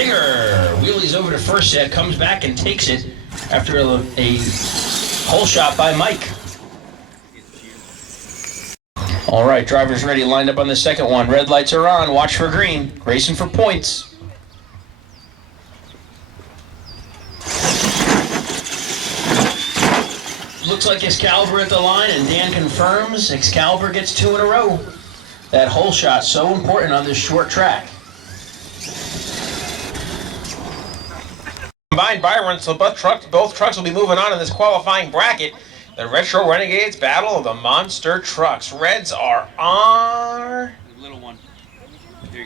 Digger wheelies over to first set, comes back and takes it after a hole shot by Mike. All right, drivers ready, lined up on the second one. Red lights are on, watch for green, racing for points. Looks like Excalibur at the line, and Dan confirms Excalibur gets 2 in a row. That hole shot so important on this short track. Combined by runs, so both trucks will be moving on in this qualifying bracket. The Retro Renegades Battle of the Monster Trucks. Reds are on.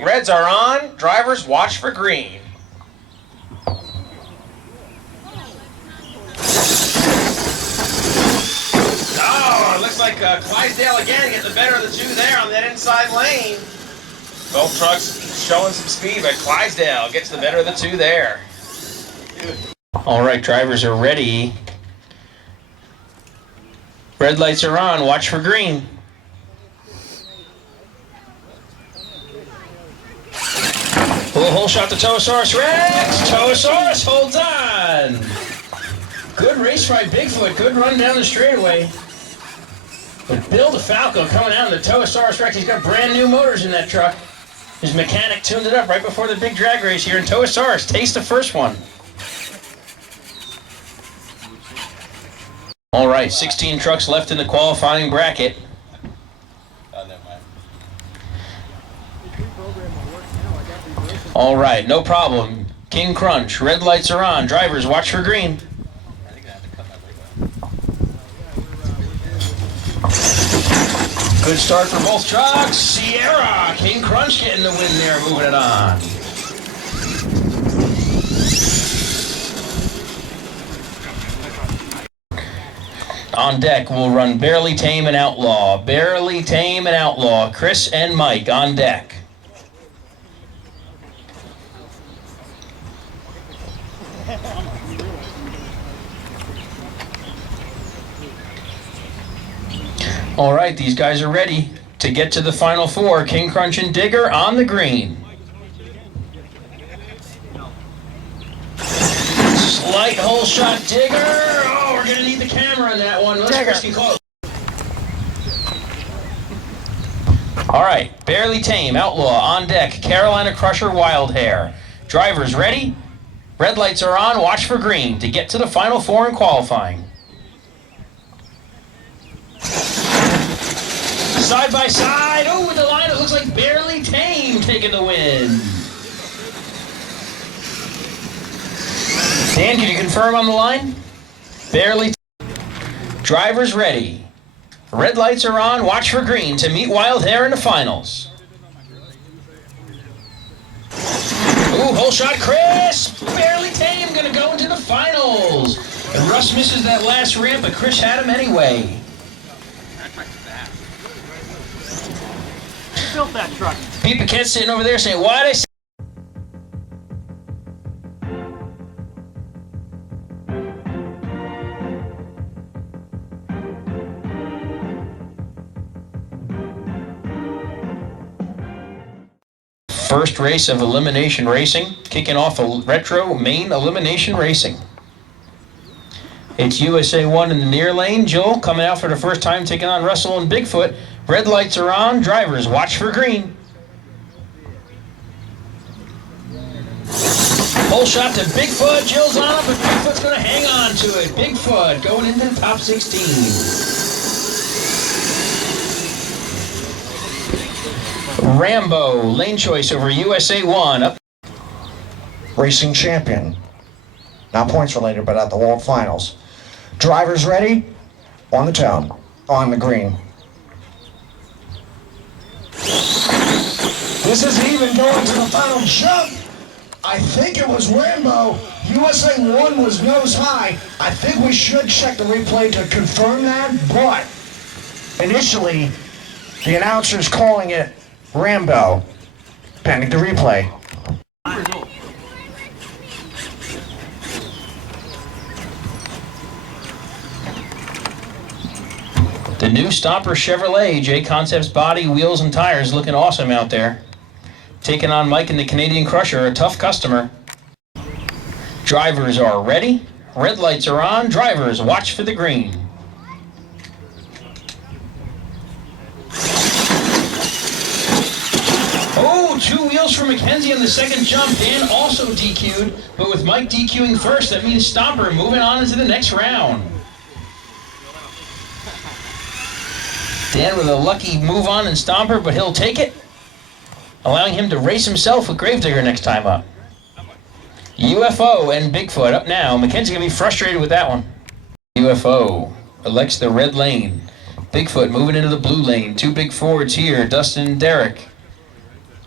Reds are on. Drivers, watch for green. Oh, it looks like Clydesdale again getting the better of the two there on that inside lane. Both trucks showing some speed, but Clydesdale gets the better of the two there. All right, drivers are ready. Red lights are on, watch for green. Little hole shot to Tosaurus Rex. Tosaurus holds on. Good race by Bigfoot, good run down the straightaway. But Bill DeFalco coming out in the Tosaurus Rex. He's got brand new motors in that truck. His mechanic tuned it up right before the big drag race here, and Tosaurus takes the first one. All right, 16 trucks left in the qualifying bracket. All right, no problem. King Crunch, red lights are on. Drivers, watch for green. Good start for both trucks. Sierra, King Crunch getting the win there, moving it on. On deck, we'll run Barely Tame and Outlaw. Barely Tame and Outlaw. Chris and Mike on deck. All right, these guys are ready to get to the final four. King Crunch and Digger on the green. Slight hole shot, Digger. Oh, we're going to need the camera on that one. Let's Chris can close. All right, Barely Tame, Outlaw on deck. Carolina Crusher, Wild Hair. Drivers ready? Red lights are on. Watch for green to get to the final four in qualifying. Side by side. Oh, with the line, it looks like Barely Tame taking the win. Dan, can you confirm on the line? Barely Tame. Drivers ready. Red lights are on. Watch for green to meet Wild Hair in the finals. Ooh, hole shot, Chris. Barely Tame gonna go into the finals. And Russ misses that last ramp, but Chris had him anyway. Built that truck. Pete Paquette sitting over there saying, why'd I say? First race of Elimination Racing, kicking off a retro main Elimination Racing. It's USA 1 in the near lane. Joel coming out for the first time, taking on Russell and Bigfoot. Red lights are on. Drivers, watch for green. Hole shot to Bigfoot. Jill's on it, but Bigfoot's going to hang on to it. Bigfoot going into the top 16. Rambo, lane choice over USA 1. Up. Racing champion. Not points related, but at the World Finals. Drivers ready? On the tone. On the green. This isn't even going to the final jump. I think it was Rambo. USA 1 was nose high. I think we should check the replay to confirm that, but initially, the announcer's calling it Rambo, pending the replay. The new Stomper Chevrolet, J Concepts body, wheels, and tires looking awesome out there. Taking on Mike and the Canadian Crusher, a tough customer. Drivers are ready. Red lights are on. Drivers, watch for the green. Oh, 2 wheels for McKenzie on the second jump. Dan also DQ'd, but with Mike DQing first, that means Stomper moving on into the next round. Dan with a lucky move on and Stomper, but he'll take it, allowing him to race himself with Gravedigger next time up. UFO and Bigfoot up now. McKenzie's going to be frustrated with that one. UFO elects the red lane. Bigfoot moving into the blue lane. 2 big forwards here, Dustin and Derek.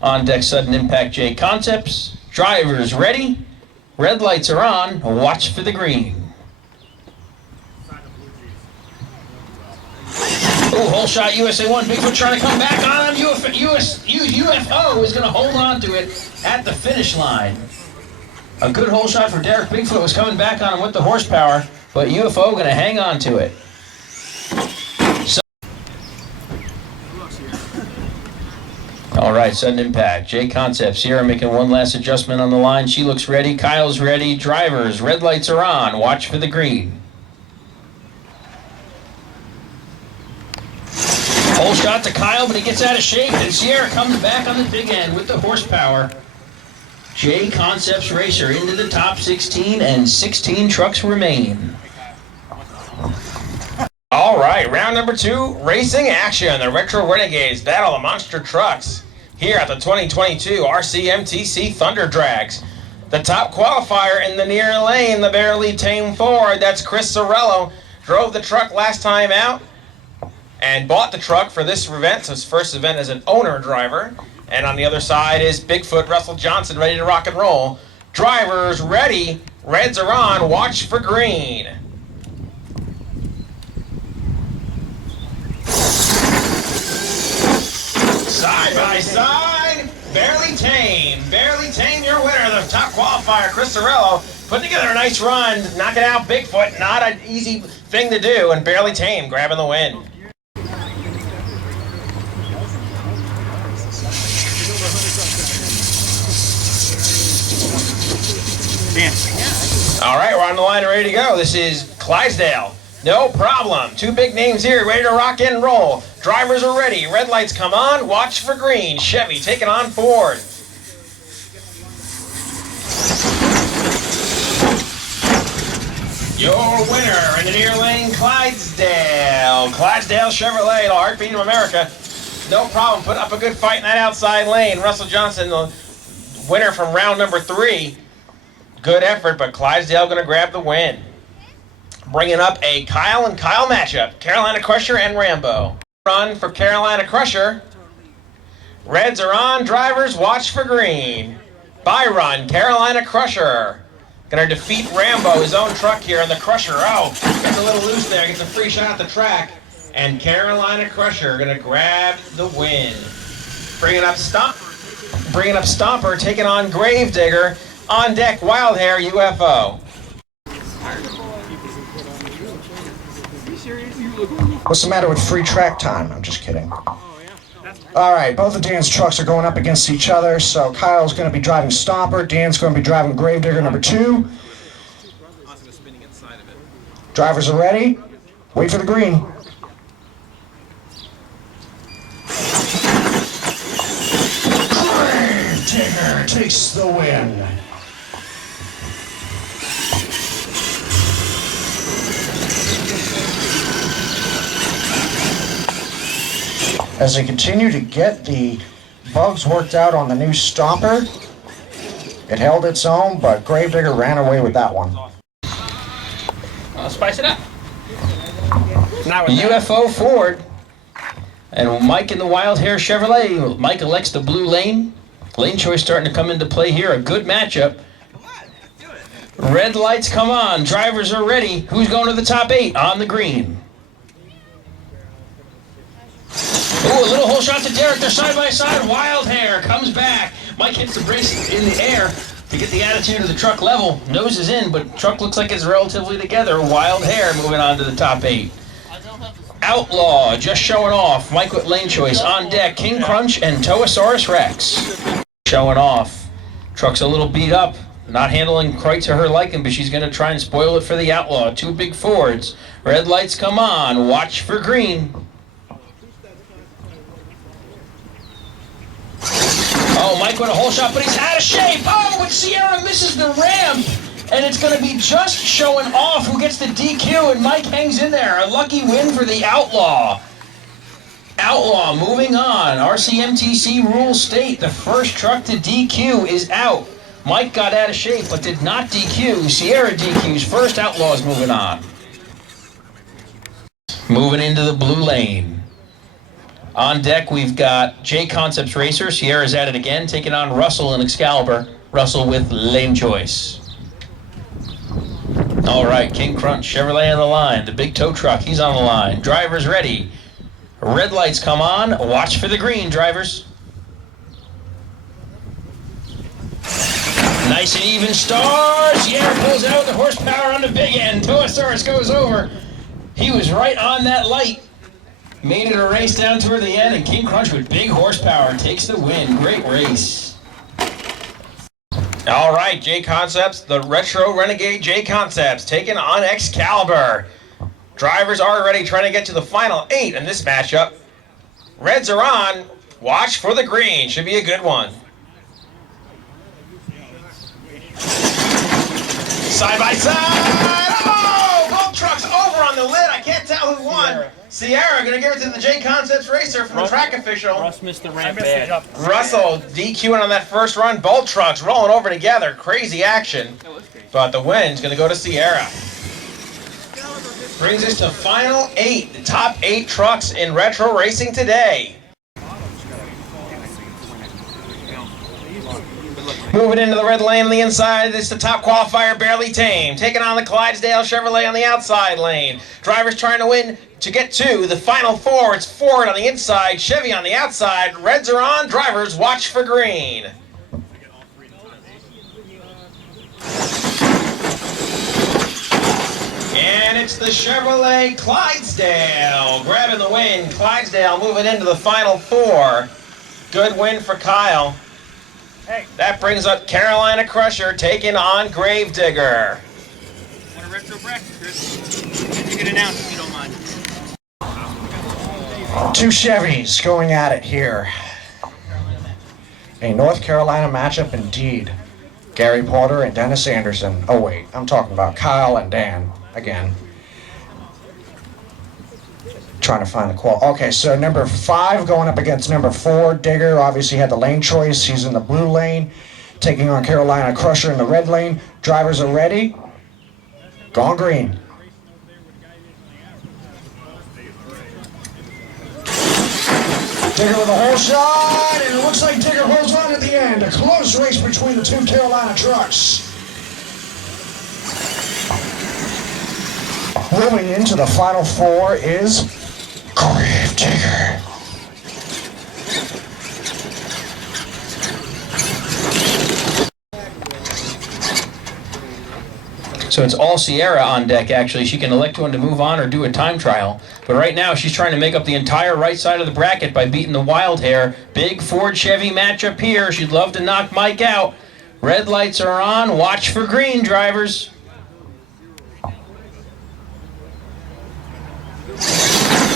On deck, sudden impact, J Concepts. Drivers ready. Red lights are on. Watch for the green. Oh, hole shot USA 1. Bigfoot trying to come back on him. UFO is going to hold on to it at the finish line. A good hole shot for Derek. Bigfoot was coming back on him with the horsepower, but UFO going to hang on to it. All right, sudden impact. J Concepts here making one last adjustment on the line. She looks ready. Kyle's ready. Drivers, red lights are on. Watch for the green. Hole shot to Kyle, but he gets out of shape, and Sierra comes back on the big end with the horsepower. J Concepts Racer into the top 16, and 16 trucks remain. All right, round number 2, racing action. The Retro Renegades battle the monster trucks here at the 2022 RCMTC Thunder Drags. The top qualifier in the near lane, the barely tame Ford, that's Chris Sorello, drove the truck last time out and bought the truck for this event, so his first event as an owner driver. And on the other side is Bigfoot Russell Johnson, ready to rock and roll. Drivers ready, reds are on, watch for green. Side by side, barely tame your winner, the top qualifier, Chris Sorello, putting together a nice run, knocking out Bigfoot, not an easy thing to do, and barely tame, grabbing the win. All right, we're on the line and ready to go. This is Clydesdale. No problem. 2 big names here, ready to rock and roll. Drivers are ready. Red lights come on. Watch for green. Chevy taking on Ford. Your winner in the near lane, Clydesdale. Clydesdale Chevrolet, the heartbeat of America. No problem. Put up a good fight in that outside lane. Russell Johnson, the winner from round number 3. Good effort, but Clydesdale going to grab the win. Bringing up a Kyle and Kyle matchup. Carolina Crusher and Rambo. Run for Carolina Crusher. Reds are on. Drivers, watch for green. By run, Carolina Crusher. Going to defeat Rambo, his own truck here on the Crusher. Oh, gets a little loose there. Gets a free shot at the track. And Carolina Crusher going to grab the win. Bringing up Stomper, taking on Gravedigger. On deck, Wild Hair UFO. What's the matter with free track time? I'm just kidding. All right, both of Dan's trucks are going up against each other, so Kyle's going to be driving Stomper. Dan's going to be driving Gravedigger number 2. Drivers are ready. Wait for the green. Gravedigger takes the win. As they continue to get the bugs worked out on the new Stomper, it held its own, but Gravedigger ran away with that one. Spice it up. UFO Ford and Mike in the Wild Hair Chevrolet. Mike elects the blue lane. Lane choice starting to come into play here. A good matchup. Red lights come on. Drivers are ready. Who's going to the top 8? On the green. Oh, a little hole shot to Derek. They're side by side. Wild Hair comes back. Mike hits the brakes in the air to get the attitude of the truck level. Nose is in, but truck looks like it's relatively together. Wild Hair moving on to the top 8. Outlaw just showing off. Mike with lane choice on deck. King Crunch and Toasaurus Rex showing off. Truck's a little beat up. Not handling quite to her liking, but she's going to try and spoil it for the Outlaw. Two big Fords. Red lights come on. Watch for green. Oh, Mike with a hole shot, but he's out of shape. Oh, but Sierra misses the ramp. And it's going to be just showing off who gets the DQ, and Mike hangs in there. A lucky win for the Outlaw. Outlaw moving on. RCMTC rules state the first truck to DQ is out. Mike got out of shape but did not DQ. Sierra DQs first. Outlaw's moving on. Moving into the blue lane. On deck we've got J Concepts Racer. Sierra's at it again, taking on Russell and Excalibur. Russell with lane choice. All right, King Crunch, Chevrolet on the line. The big tow truck, he's on the line. Drivers ready. Red lights come on. Watch for the green, drivers. Nice and even start. Sierra pulls out the horsepower on the big end. Toasaurus goes over. He was right on that light. Made it a race down toward the end, and King Crunch with big horsepower takes the win. Great race. All right, J Concepts, the Retro Renegade J Concepts, taking on Excalibur. Drivers are already trying to get to the final 8 in this matchup. Reds are on. Watch for the green. Should be a good one. Side by side. Oh, both trucks over on the lid. I can't tell who won. Sierra going to give it to the J Concepts Racer from the track official. Russ missed the ramp bad. Russell DQing on that first run. Both trucks rolling over together. Crazy action. But the win's going to go to Sierra. Brings us to final 8. The top 8 trucks in retro racing today. Moving into the red lane on the inside, it's the top qualifier, Barely Tame. Taking on the Clydesdale Chevrolet on the outside lane. Drivers trying to win to get to the final 4. It's Ford on the inside, Chevy on the outside. Reds are on, drivers watch for green. And it's the Chevrolet Clydesdale grabbing the win. Clydesdale moving into the final 4. Good win for Kyle. That brings up Carolina Crusher taking on Gravedigger. Want a retro bracket, Chris? You can announce if you don't mind. 2 Chevys going at it here. A North Carolina matchup indeed. Gary Porter and Dennis Anderson. Oh wait, I'm talking about Kyle and Dan again. Trying to find the qual. Okay, so number 5 going up against number 4. Digger obviously had the lane choice. He's in the blue lane, taking on Carolina Crusher in the red lane. Drivers are ready. Gone green. Digger with a hole shot, and it looks like Digger holds on at the end. A close race between the 2 Carolina trucks. Moving into the final 4 is Gravedigger. So it's all Sierra on deck, actually. She can elect one to move on or do a time trial. But right now, she's trying to make up the entire right side of the bracket by beating the Wild Hair. Big Ford-Chevy matchup here. She'd love to knock Mike out. Red lights are on. Watch for green, drivers.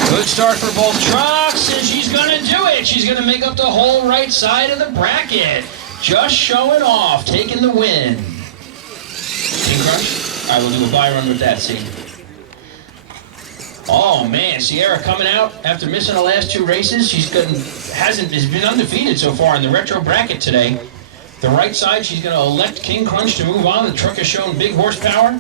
Good start for both trucks, and she's going to do it. She's going to make up the whole right side of the bracket. Just showing off, taking the win. King Crunch? I will do a buy run with that scene. Oh man, Sierra coming out after missing the last 2 races. She's been undefeated so far in the retro bracket today. The right side, she's going to elect King Crunch to move on. The truck has shown big horsepower.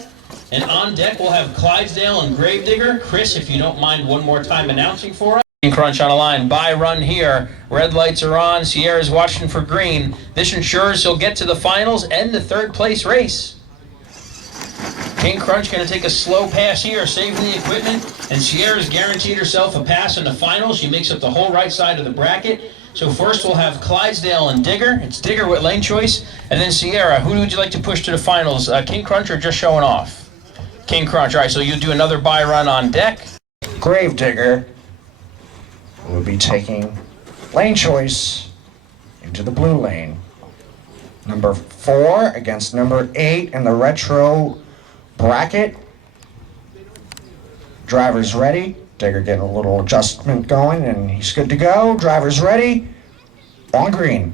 And on deck, we'll have Clydesdale and Gravedigger. Chris, if you don't mind one more time announcing for us. King Crunch on a line. Buy run here. Red lights are on. Sierra's watching for green. This ensures he'll get to the finals and the 3rd place race. King Crunch going to take a slow pass here, saving the equipment. And Sierra's guaranteed herself a pass in the finals. She makes up the whole right side of the bracket. So first we'll have Clydesdale and Digger. It's Digger with lane choice. And then Sierra, who would you like to push to the finals? King Crunch or just showing off? King Crunch. All right, so you do another buy run on deck. Gravedigger will be taking lane choice into the blue lane. Number 4 against number 8 in the retro bracket. Driver's ready. Digger getting a little adjustment going, and he's good to go. Driver's ready. On green.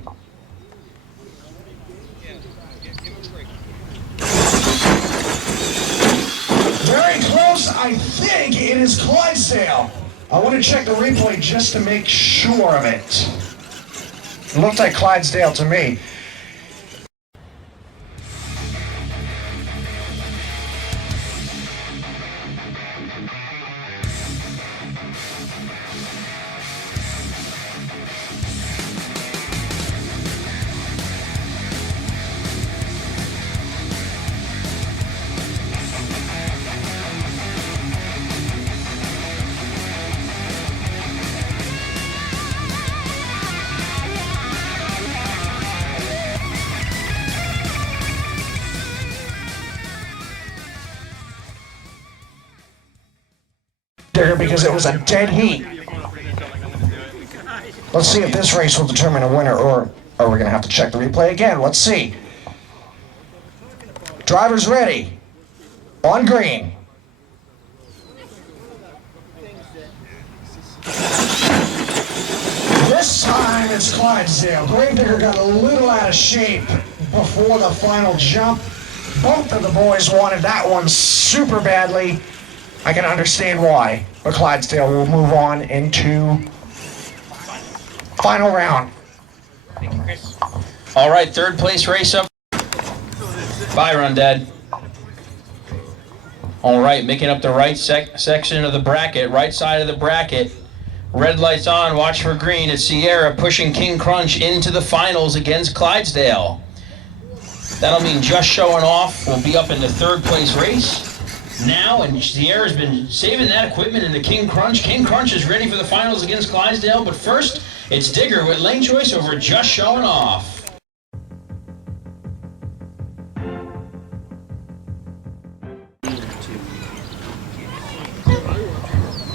Very close. I think it is Clydesdale. I want to check the replay just to make sure of it. It looked like Clydesdale to me. Because it was a dead heat. Let's see if this race will determine a winner, or are we going to have to check the replay again? Let's see. Driver's ready. On green. This time it's Clydesdale. Gravedigger got a little out of shape before the final jump. Both of the boys wanted that one super badly. I can understand why, but Clydesdale will move on into final round. All right, third place race up. Bye, Run Dad. All right, making up the right section of the bracket, right side of the bracket. Red lights on, watch for green. It's Sierra pushing King Crunch into the finals against Clydesdale. That'll mean Just Showing Off will be up in the third place race now, and Sierra's been saving that equipment in the King Crunch. King Crunch is ready for the finals against Clydesdale, but first, it's Digger with lane choice over Just Showing Off.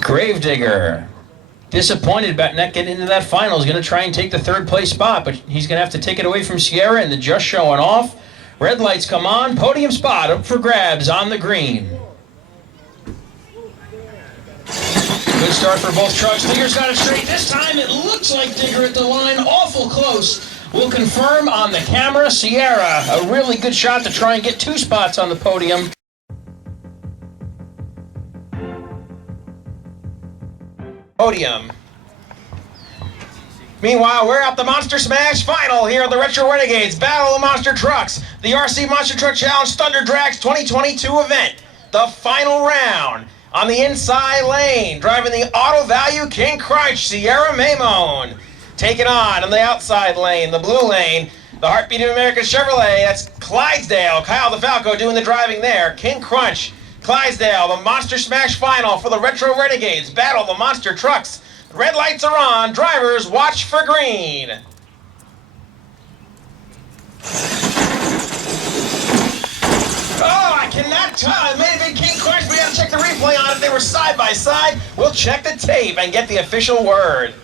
Gravedigger, disappointed about not getting into that final, is going to try and take the third place spot, but he's going to have to take it away from Sierra and the Just Showing Off. Red lights come on, podium spot up for grabs on the green. Good start for both trucks. Digger's got it straight. This time it looks like Digger at the line. Awful close. We'll confirm on the camera. Sierra, a really good shot to try and get 2 spots on the podium. Podium. Meanwhile, we're at the Monster Smash Final here at the Retro Renegades Battle of Monster Trucks, the RC Monster Truck Challenge Thunder Drags 2022 event. The final round. On the inside lane, driving the Auto Value King Crunch, Sierra Maimone. Taking on the outside lane, the blue lane, the Heartbeat of America Chevrolet. That's Clydesdale, Kyle DeFalco doing the driving there. King Crunch, Clydesdale, the Monster Smash Final for the Retro Renegades Battle of the Monster Trucks. The red lights are on. Drivers, watch for green. Oh, I cannot tell. It may have been King Crunch. We got to check the replay on it. They were side by side. We'll check the tape and get the official word.